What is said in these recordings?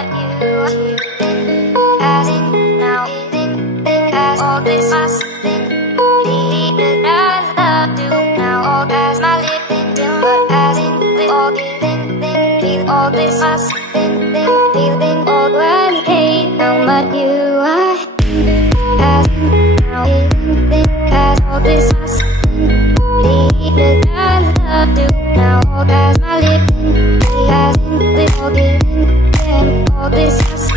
but you think as in now think as all this must think the I love you now all as my living but as in with all think feel all this must think feeling all when hate how much you are as in now think as all this must think the I love you now all as my living as in with all all this must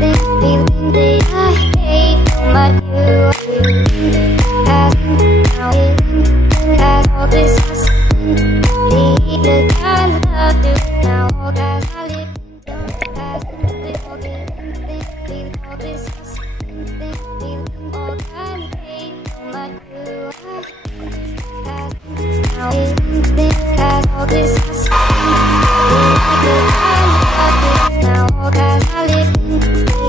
think feeling the I hate how much you are as in now as all this must think the I love you now all as my living as in with all feel all this must think feeling all I hate how much you are as now as all this must now all that I live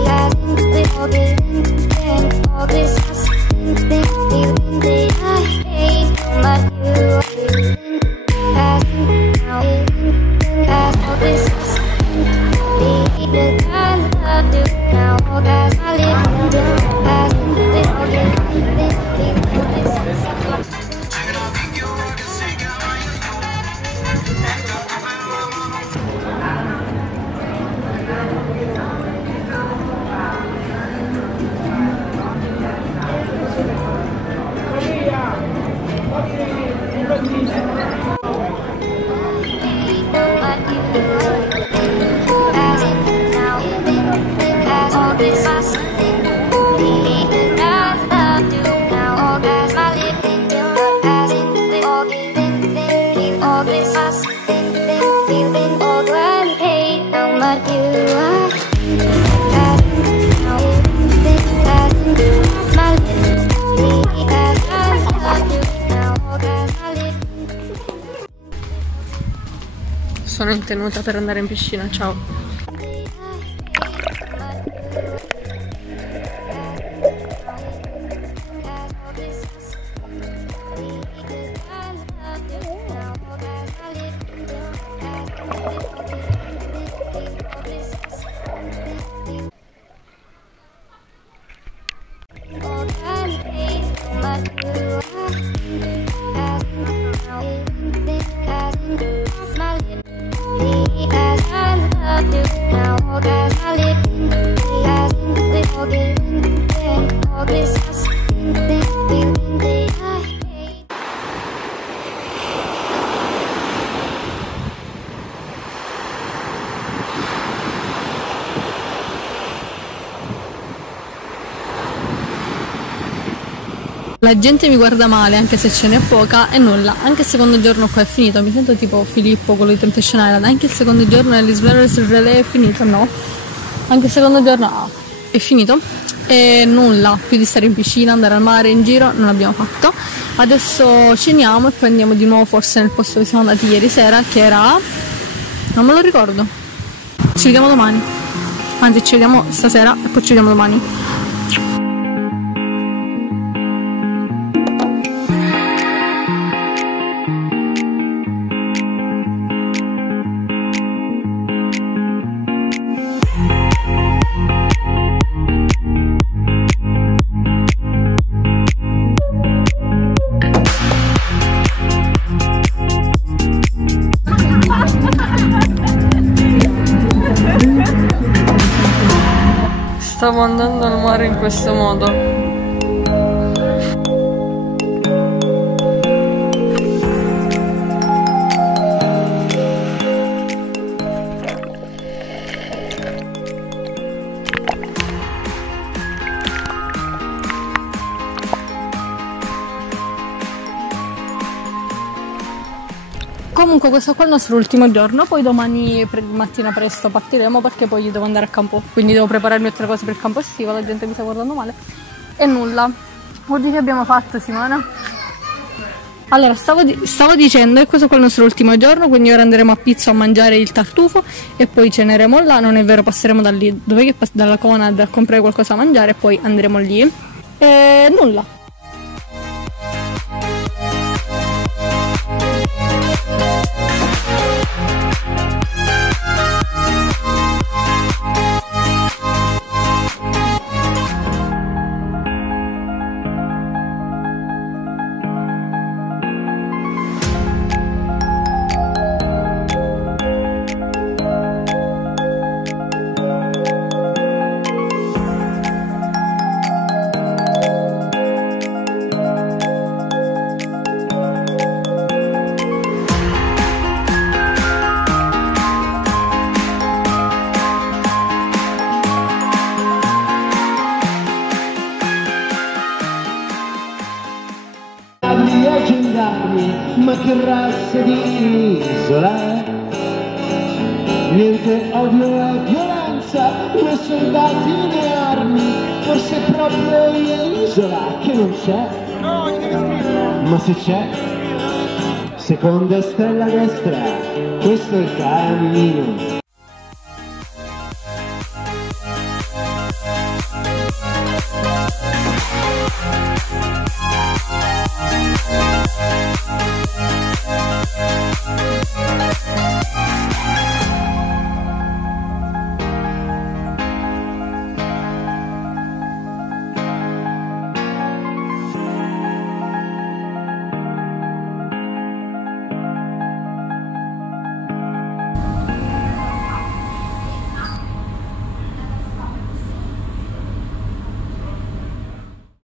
as in with all this must think feeling the I hate how much you are as in now as all this must think that I love you now all that I live as in with all this Sono in tenuta per andare in piscina, ciao. La gente mi guarda male anche se ce n'è poca e nulla, anche il secondo giorno qua è finito, mi sento tipo Filippo, quello di Temptation Island, anche il secondo giorno nell'Israele è finito, no? Anche il secondo giorno è finito e nulla, più di stare in piscina, andare al mare, in giro, non l'abbiamo fatto. Adesso ceniamo e poi andiamo di nuovo forse nel posto che siamo andati ieri sera, che era... non me lo ricordo. Ci vediamo domani, anzi ci vediamo stasera e poi ci vediamo domani. Stavo andando al mare in questo modo. Comunque questo qua è il nostro ultimo giorno, poi domani mattina presto partiremo perché poi devo andare a campo, quindi devo prepararmi altre cose per il campo estivo, la gente mi sta guardando male. E nulla. Oggi che abbiamo fatto, Simona? Allora, stavo dicendo che questo qua è il nostro ultimo giorno, quindi ora andremo a Pizzo a mangiare il tartufo e poi ceneremo là, non è vero, passeremo da lì, dov'è che dalla Conad a comprare qualcosa da mangiare e poi andremo lì. E nulla. Ma che razza di isola? Niente odio e violenza, né soldati né armi, forse è proprio l'isola che non c'è. Ma se c'è, seconda stella a destra, questo è il cammino.